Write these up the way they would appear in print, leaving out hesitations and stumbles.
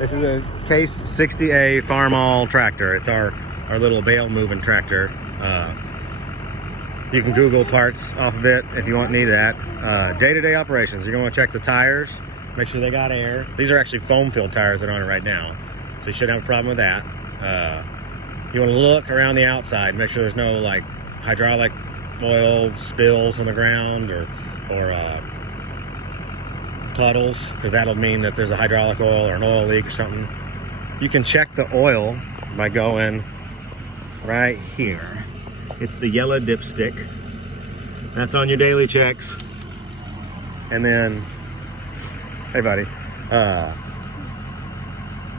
This is a Case 60A farmall tractor. It's our little bale moving tractor. You can Google parts off of it if you want need that. Day-to-day operations, you're going to check the tires, make sure they got air. These are actually foam-filled tires that are on it right now, so you shouldn't have a problem with that. You want to look around the outside, make sure there's no like hydraulic oil spills on the ground or puddles, because that'll mean that there's a hydraulic oil or an oil leak or something. You can check the oil by going right here. It's the yellow dipstick. That's on your daily checks. And then, hey buddy,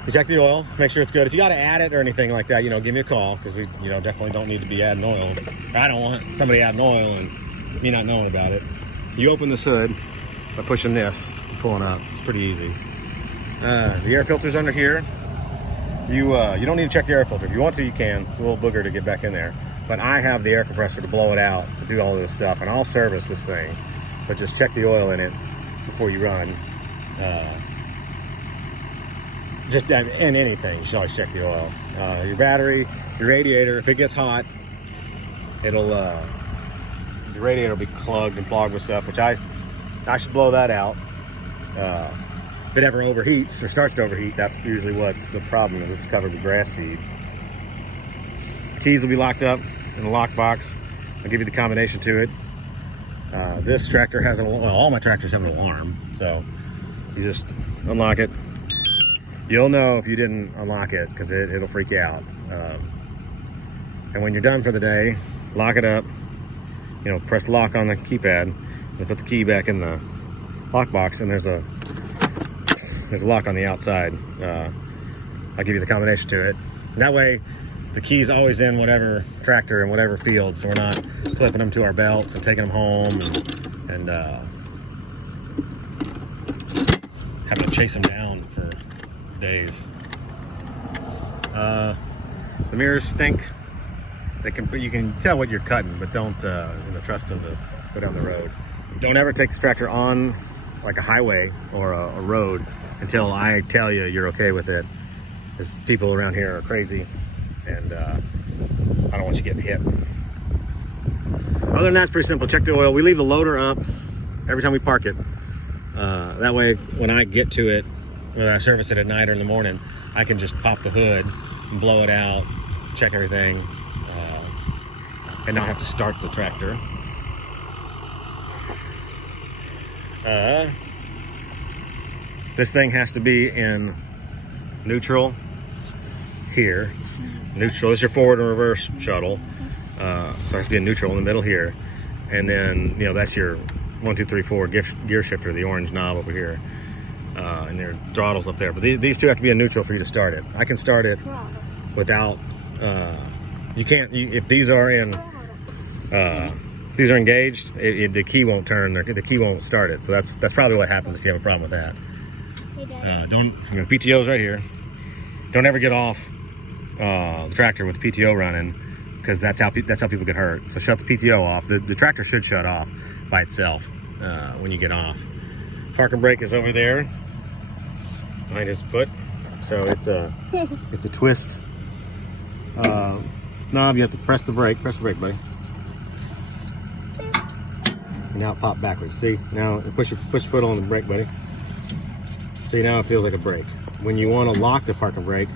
you check the oil, make sure it's good. If you got to add it or anything like that, give me a call, because we, definitely don't need to be adding oil. I don't want somebody adding oil and me not knowing about it. You open this hood by pushing this and pulling up. It's pretty easy. The air filter's under here. You don't need to check the air filter. If you want to, you can. It's a little booger to get back in there. But I have the air compressor to blow it out, to do all of this stuff, and I'll service this thing. But just check the oil in it before you run. Just in anything, you should always check the oil. Your battery, your radiator, if it gets hot, it'll the radiator will be clogged and clogged with stuff, which I should blow that out. If it ever overheats or starts to overheat, that's usually what's the problem, is it's covered with grass seeds. Keys will be locked up in the lock box. I'll give you the combination to it. This tractor has all my tractors have an alarm, so you just unlock it. You'll know if you didn't unlock it, because it'll freak you out. And when you're done for the day, lock it up. Press lock on the keypad and put the key back in the lock box, and there's a lock on the outside. I'll give you the combination to it. And that way, the key's always in whatever tractor and whatever field, so we're not clipping them to our belts and taking them home and having to chase them down for days. The mirrors stink. You can tell what you're cutting, but don't trust them to go down the road. Don't ever take this tractor on like a highway or a road until I tell you you're okay with it, because people around here are crazy, and I don't want you getting hit. Other than that, it's pretty simple. Check the oil. We leave the loader up every time we park it. That way, when I get to it, whether I service it at night or in the morning, I can just pop the hood and blow it out, check everything, and not have to start the tractor. This thing has to be in neutral here. Neutral, this is your forward and reverse shuttle. So it has to be in neutral in the middle here. And then, that's your 1, 2, 3, 4 gear shifter, the orange knob over here. And there are throttles up there. But these two have to be in neutral for you to start it. I can start it without, you can't, if these are in, if these are engaged, the key won't turn, the key won't start it. So that's probably what happens if you have a problem with that. PTO's right here. Don't ever get off the tractor with the PTO running, because that's how people get hurt. So shut the PTO off. The tractor should shut off by itself when you get off. Parking brake is over there behind his foot. So it's a twist knob. You have to press the brake. Press the brake, buddy. And now pop backwards. See, now push your foot on the brake, buddy. See, now it feels like a brake. When you want to lock the parking brake,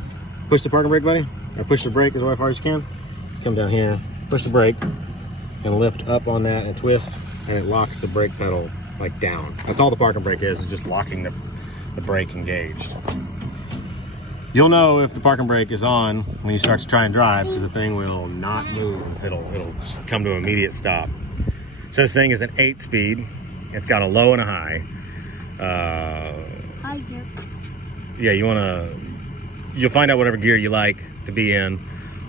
push the parking brake, buddy, or push the brake as far as you can. Come down here, push the brake, and lift up on that and twist, and it locks the brake pedal like down. That's all the parking brake is just locking the brake engaged. You'll know if the parking brake is on when you start to try and drive, because the thing will not move. It'll just come to an immediate stop. So this thing is an 8-speed. It's got a low and a high. Yeah, you'll find out whatever gear you like to be in.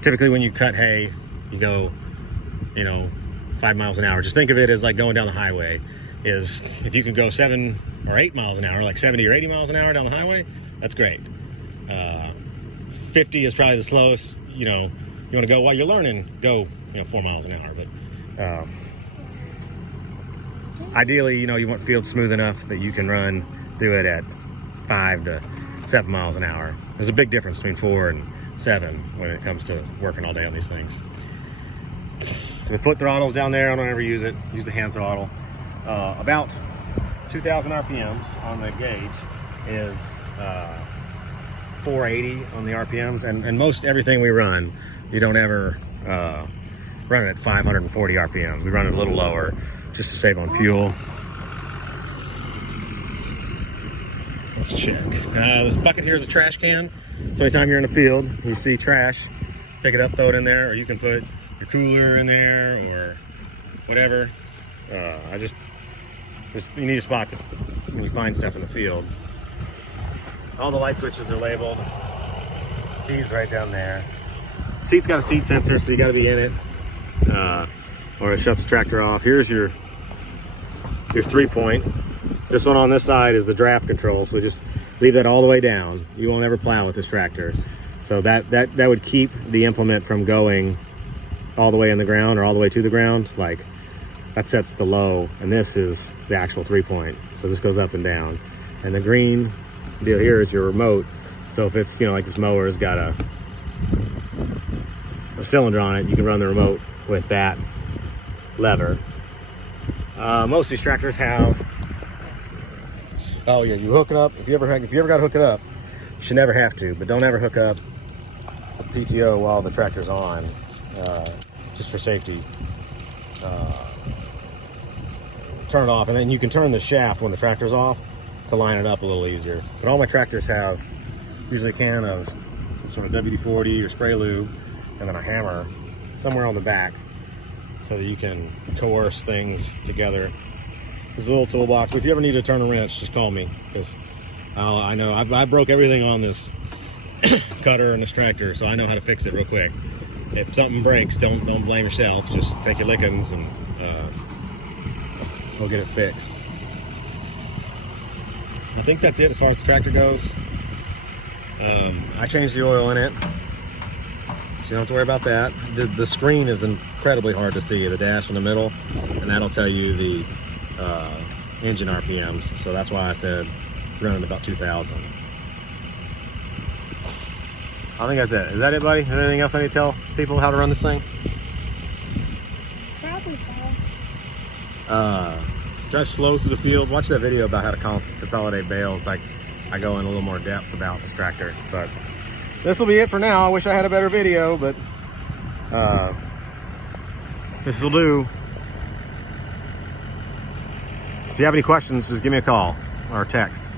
Typically when you cut hay, you go, 5 miles an hour. Just think of it as like going down the highway. Is if you can go 7 or 8 miles an hour, like 70 or 80 miles an hour down the highway, that's great. 50 is probably the slowest. You want to go while you're learning, go 4 miles an hour. But ideally, you want field smooth enough that you can do it at 5 to 7 miles an hour. There's a big difference between 4 and 7 when it comes to working all day on these things. So the foot throttle's down there. I don't ever use it. Use the hand throttle. About 2,000 RPMs on the gauge is 480 on the RPMs, and most everything we run, you don't ever run it at 540 RPMs. We run it a little lower just to save on fuel. Let's check. This bucket here is a trash can. So anytime you're in the field, you see trash, pick it up, throw it in there, or you can put your cooler in there or whatever. You need a spot to, when you find stuff in the field. All the light switches are labeled. Keys right down there. Seat's got a seat sensor, so you got to be in it, or it shuts the tractor off. Here's your 3-point. This one on this side is the draft control, so just leave that all the way down. You won't ever plow with this tractor. So that would keep the implement from going all the way in the ground or all the way to the ground. Like, that sets the low, and this is the actual 3-point. So this goes up and down. And the green deal here is your remote. So if it's, like this mower has got a cylinder on it, you can run the remote with that lever. Most of these tractors have, oh yeah, you hook it up. If you ever got to hook it up, you should never have to, but don't ever hook up a PTO while the tractor's on, just for safety. Turn it off, and then you can turn the shaft when the tractor's off to line it up a little easier. But all my tractors have usually a can of some sort of WD-40 or spray lube, and then a hammer somewhere on the back so that you can coerce things together. There's a little toolbox. If you ever need to turn a wrench, just call me, because I know I broke everything on this cutter and this tractor, so I know how to fix it real quick. If something breaks, don't blame yourself. Just take your lickings and we'll get it fixed. I think that's it as far as the tractor goes. I changed the oil in it, so you don't have to worry about that. The screen is incredibly hard to see, the dash in the middle, and that'll tell you the engine RPMs. So that's why I said running about 2,000. I think that's it. Is that it, buddy? Anything else I need to tell people how to run this thing? Probably so. Drive slow through the field. Watch that video about how to consolidate bales. I go in a little more depth about this tractor. But this will be it for now. I wish I had a better video, but this will do. If you have any questions, just give me a call or text.